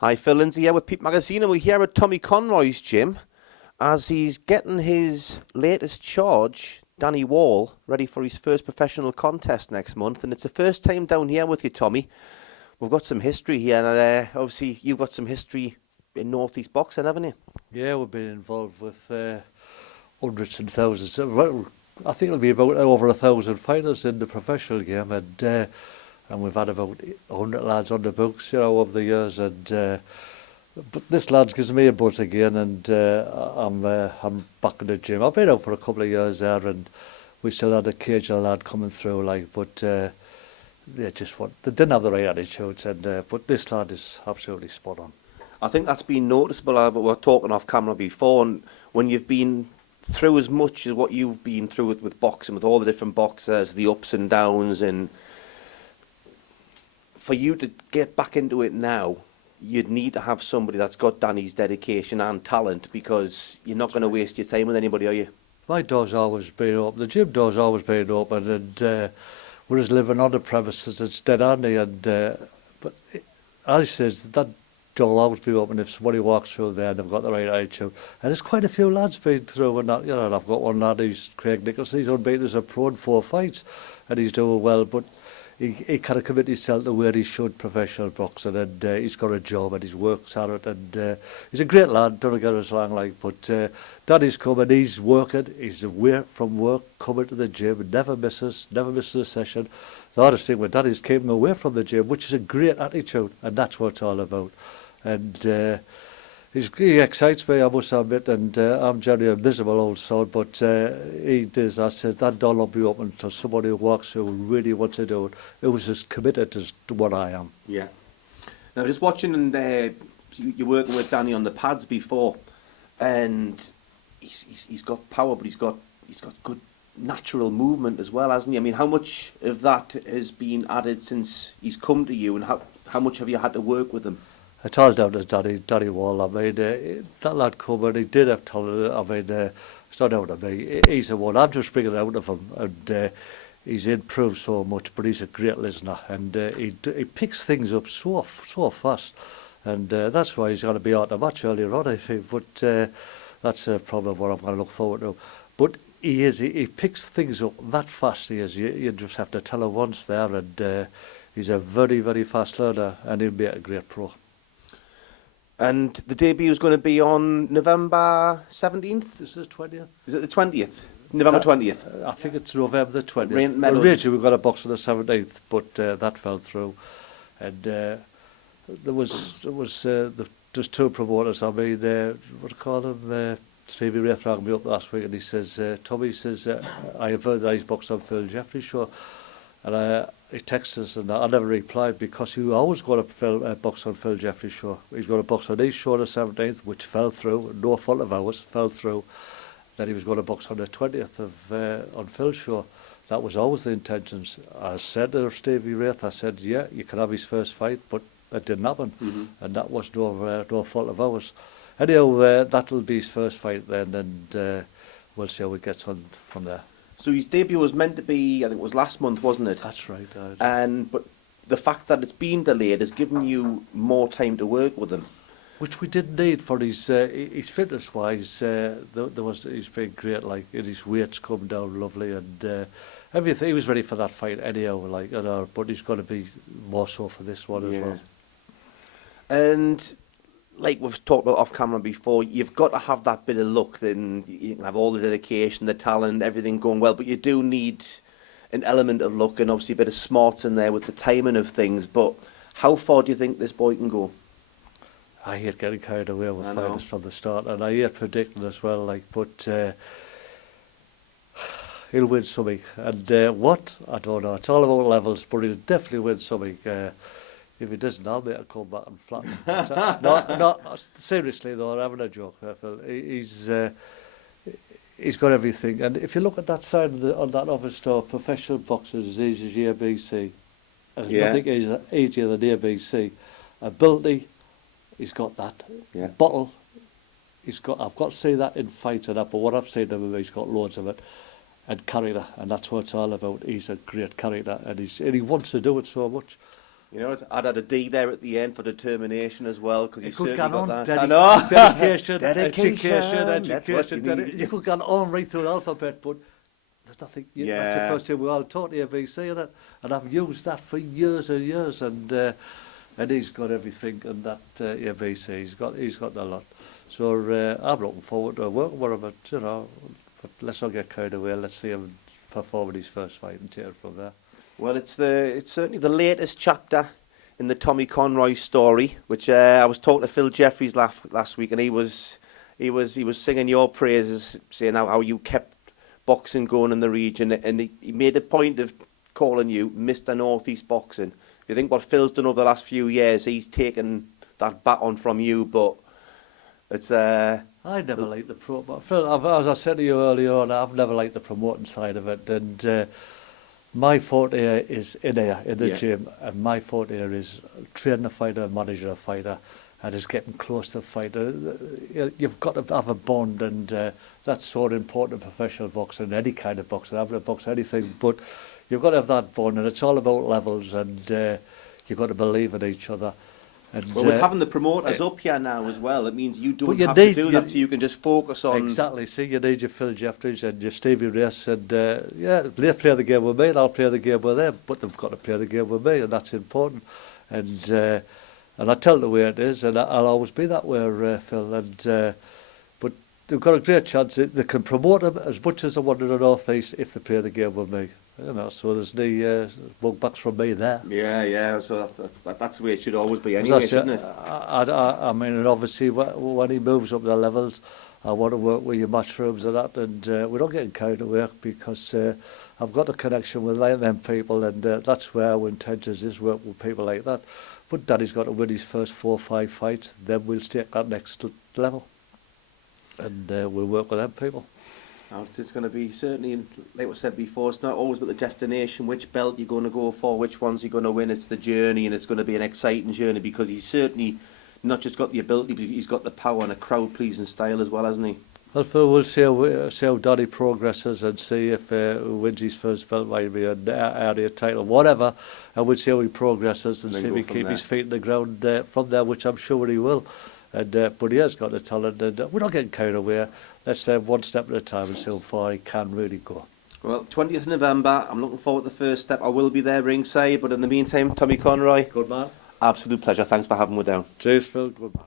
Hi, Phil Lindsay here with Peep Magazine, and we're here at Tommy Conroy's gym as he's getting his latest charge, Danny Wall, ready for his first professional contest next month. And it's the first time down here with you, Tommy. We've got some history here, and obviously you've got some history in North East boxing, haven't you? Yeah, we've been involved with hundreds and thousands. Well, I think it'll be about over 1,000 fighters in the professional game, and we've had about 100 lads on the books, over the years. And but this lad gives me a buzz again, and I'm back in the gym. I've been out for a couple of years there, and we still had an occasional lad coming through, but they didn't have the right attitudes, and but this lad is absolutely spot on. I think that's been noticeable. We were talking off camera before, and when you've been through as much as what you've been through with boxing, with all the different boxers, the ups and downs, and for you to get back into it now, you'd need to have somebody that's got Danny's dedication and talent, because you're not going to waste your time with anybody, are you? My door's always been open. The gym door's always been open, and we're just living on the premises. It's dead on me, and but as I says, that door will always be open if somebody walks through there and they've got the right attitude. And there's quite a few lads been through, and that, and I've got one lad, he's Craig Nicholson. He's unbeaten as a pro in 4 fights, and he's doing well, but he kind of committed himself to where he should professional boxing, and he's got a job and he's works at it, and he's a great lad, don't get us wrong, but Daddy's coming, he's working, he's away from work, coming to the gym, never misses a session. The hardest thing with Daddy's keeping him away from the gym, which is a great attitude, and that's what it's all about. And he excites me, I must admit, and I'm generally a miserable old soul, but he does. I says that door will be open to somebody who walks who really wants to do it, who was as committed as to what I am. Yeah. Now, just watching, and you're working with Danny on the pads before, and he's got power, but he's got good natural movement as well, hasn't he? I mean, how much of that has been added since he's come to you, and how much have you had to work with him? It's all down to Danny Wall. I mean, that lad coming, he did have talent. I mean, it's not down to me. He's the one. I'm just bringing it out of him, and he's improved so much. But he's a great listener, and he picks things up so fast, and that's why he's going to be out the match earlier on, I think. But that's probably what I'm going to look forward to. But he picks things up that fast. He is. You just have to tell him once there, and he's a very, very fast learner, and he'll be a great pro. And the debut is going to be on November 17th? Is it the 20th? Is it the 20th? November 20th? I think it's November the 20th. Originally we got a box on the 17th, but that fell through. And there's 2 promoters. I mean, what do you call him? Stevie Wraith rang me up last week, and he says, Tommy says, I have heard that he's boxed on Phil Jeffrey's show. And he texted us, and I never replied, because he was always going to box on Phil Jeffrey's show. He's going to box on his show on the 17th, which fell through, no fault of ours, fell through. Then he was going to box on the 20th on Phil's show. That was always the intentions. I said to Stevie Wraith, I said, yeah, you can have his first fight, but it didn't happen. Mm-hmm. And that was no fault of ours. Anyhow, that'll be his first fight then, and we'll see how it gets on from there. So his debut was meant to be, I think it was last month, wasn't it? That's right. But the fact that it's been delayed has given you more time to work with him, which we didn't need for his fitness wise. He's been great. His weight's come down lovely, and everything. He was ready for that fight anyhow. But he's going to be more so for this one as well. And like we've talked about off camera before, you've got to have that bit of luck. Then you can have all the dedication, the talent, everything going well, but you do need an element of luck and obviously a bit of smarts in there with the timing of things. But how far do you think this boy can go? I hate getting carried away with fighters from the start, and I hate predicting as well. But he'll win something, and what I don't know. It's all about levels, but he'll definitely win something. If he doesn't, I'll make a comeback and flatten him. Not seriously though, I'm having a joke. He's got everything. And if you look at that side on that other store, professional boxers as easy as ABC. There's nothing easier than ABC. Ability, he's got that. Yeah. Bottle, I've got to see that in fights and that, but what I've seen of him, he's got loads of it. And character, and that's what it's all about. He's a great character, and he wants to do it so much. You know, I'd had a D there at the end for determination as well, because you You could certainly get got on that. I know. dedication, Dedication, education, that's what you education. need. You could get on right through the alphabet, but there's nothing. That's the Yeah. first thing we all taught the ABC, and I've used that for years and years, and he's got everything in that ABC. He's got a lot. So I'm looking forward to working with him, but let's not get carried away. Let's see him perform in his first fight and take it from there. Well, it's certainly the latest chapter in the Tommy Conroy story, which I was talking to Phil Jeffries last week, and he was singing your praises, saying how you kept boxing going in the region, and he made a point of calling you Mr. Northeast Boxing. You think what Phil's done over the last few years, he's taken that baton from you, but it's I never liked the pro. But Phil, as I said to you earlier on, I've never liked the promoting side of it, and my forte is in the gym, and my forte is training a fighter, managing a fighter, and is getting close to the fighter. You've got to have a bond, and that's so important in professional boxing, any kind of boxing. I'm going to box anything, but you've got to have that bond, and it's all about levels, and you've got to believe in each other. And, well, with having the promoters up here now as well, it means you don't you have to need- do that, so you can just focus on... Exactly. See, you need your Phil Jeffries and your Stevie Race, and they play the game with me, and I'll play the game with them, but they've got to play the game with me, and that's important. And I tell the way it is, and I'll always be that way, Phil. And but they've got a great chance. They can promote them as much as they want in the North East if they play the game with me. So there's the bugbacks from me there. Yeah. So that's the way it should always be anyway, shouldn't it? I mean, and obviously when he moves up the levels, I want to work with your matchrooms and that, and we're not getting carried away because I've got a connection with them people, and that's where our intentions is, work with people like that. But Danny's got to win his first 4 or 5 fights, then we'll take that next level, and we'll work with them people. It's going to be certainly, like we said before, it's not always about the destination, which belt you're going to go for, which ones you're going to win. It's the journey, and it's going to be an exciting journey because he's certainly not just got the ability, but he's got the power and a crowd-pleasing style as well, hasn't he? Well, Phil, we'll see how Danny progresses and see if he wins his first belt, maybe an area title, whatever, and we'll see how he progresses and see if he keeps his feet in the ground from there, which I'm sure he will. And but he has got the talent, and we're not getting carried away. Let's one step at a time and see how far he can really go. Well, 20th November, I'm looking forward to the first step. I will be there ringside, but in the meantime, Tommy Conroy. Good man. Absolute pleasure. Thanks for having me down. Cheers, Phil. Good man.